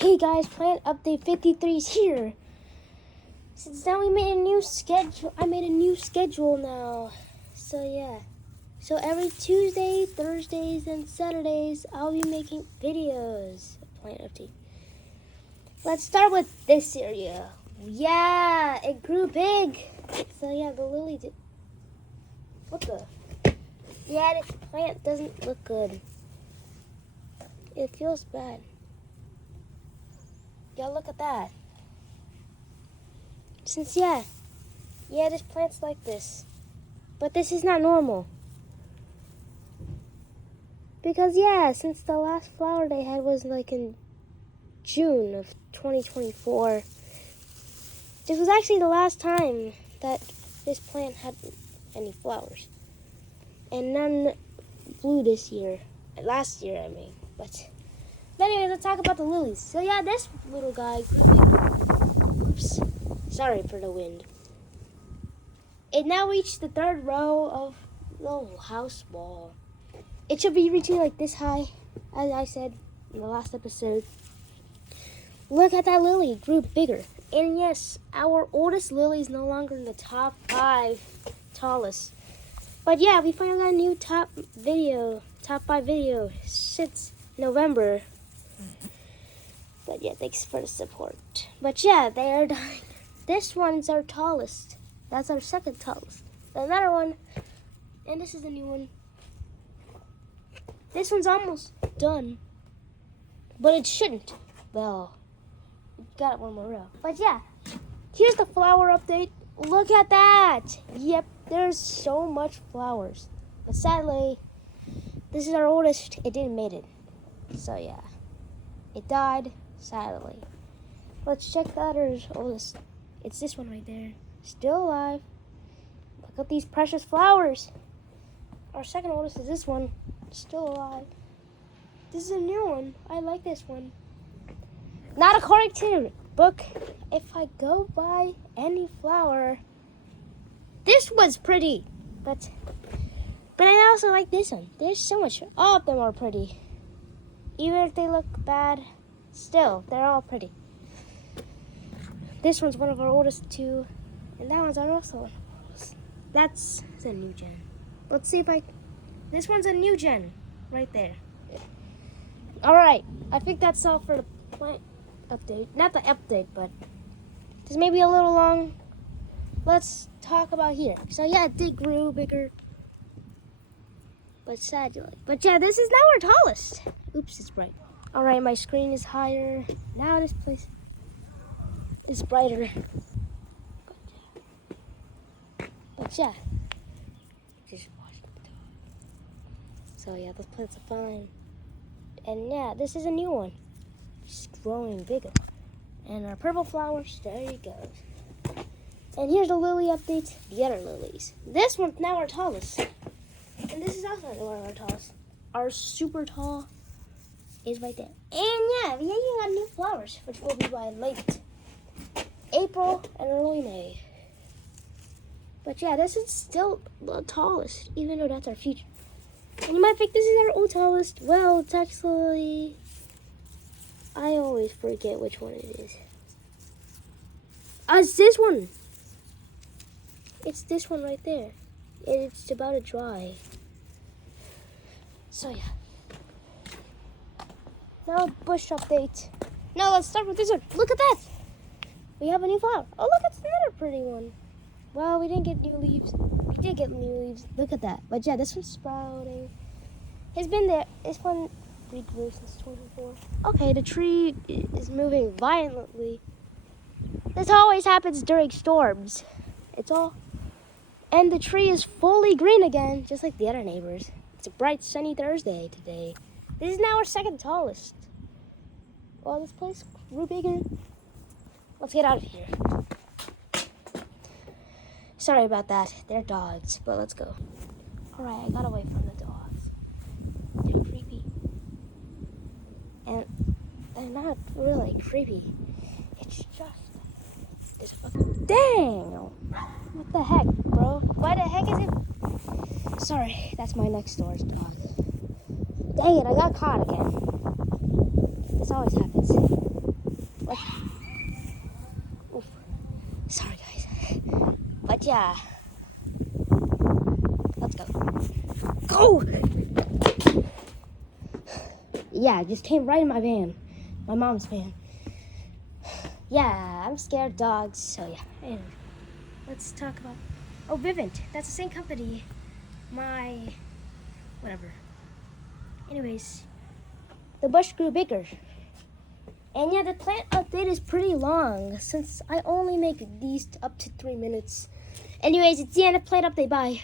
Hey guys, Plant Update 53 is here. Since now we made a new schedule, I made a new schedule now. So yeah. So every Tuesday, Thursdays, and Saturdays, I'll be making videos of Plant Update. Let's start with this area. Yeah, it grew big. So yeah, the lily did. What the? Yeah, this plant doesn't look good. It feels bad. Yeah, look at that. Since, yeah, this plant's like this. But this is not normal. Because, yeah, since the last flower they had was like in June of 2024. This was actually the last time that this plant had any flowers. And none blew this year. Last year, I mean. But anyway, let's talk about the lilies. So, yeah, this little guy. Oops. Sorry for the wind. It now reached the third row of the house wall. It should be reaching like this high, as I said in the last episode. Look at that lily, it grew bigger. And yes, our oldest lily is no longer in the top 5 tallest. But yeah, we finally got a new top 5 video since November. But yeah, thanks for the support. But yeah, they are dying. This one's our tallest. That's our second tallest. Another one, and this is a new one. This one's almost done, but it shouldn't. Well, we got one more row. But yeah, here's the flower update. Look at that. Yep, there's so much flowers. But sadly, this is our oldest. It didn't make it. So yeah, it died, sadly. Let's check the other oldest. It's this one right there. Still alive. Look at these precious flowers. Our second oldest is this one. Still alive. This is a new one. I like this one. Not according to the book. If I go by any flower, this one's pretty. But I also like this one. There's so much. All of them are pretty. Even if they look bad, still, they're all pretty. This one's one of our oldest too. And that one's also one of our oldest. That's a new gen. Let's see if this one's a new gen. Right there. Alright. I think that's all for the plant update. Not the update, but this may be a little long. Let's talk about here. So yeah, it did grow bigger. But sadly. But yeah, this is now our tallest. Oops, it's bright. Alright, my screen is higher. Now this place is brighter. But yeah. Just watch the dog. So yeah, those plants are fine. And yeah, this is a new one. It's growing bigger. And our purple flowers, there you go. And here's the lily update, the other lilies. This one's now our tallest. And this is also one of our tallest. Our super tall is right there. And yeah, we even got new flowers, which will be by late April and early May. But yeah, this is still the tallest, even though that's our future. And you might think this is our old tallest. Well, it's actually, I always forget which one it is. It's this one. It's this one right there. And it's about to dry. So yeah. Now bush update. Now let's start with this one. Look at that. We have a new flower. Oh, look, it's another pretty one. Well, we didn't get new leaves. We did get new leaves. Look at that. But yeah, this one's sprouting. It's been there. This one regrew since 24. Okay, the tree is moving violently. This always happens during storms. It's all. And the tree is fully green again, just like the other neighbors. It's a bright, sunny Thursday today. This is now our second tallest. Well, this place grew bigger. Let's get out of here. Sorry about that. They're dogs, but let's go. Alright, I got away from the dogs. They're creepy. And they're not really creepy. It's just this fucking... Dang! What the heck, bro? Why the heck is it... Sorry, that's my next door's dog. Dang it, I got caught again. This always happens. yeah. Let's go. Go! Yeah, it just came right in my van. My mom's van. Yeah, I'm scared of dogs, so yeah. Anyway, let's talk about... Oh, Vivint. That's the same company. Whatever. Anyways, the bush grew bigger. And yeah, the plant update is pretty long since I only make these up to 3 minutes. Anyways, it's the end of plant update. Bye.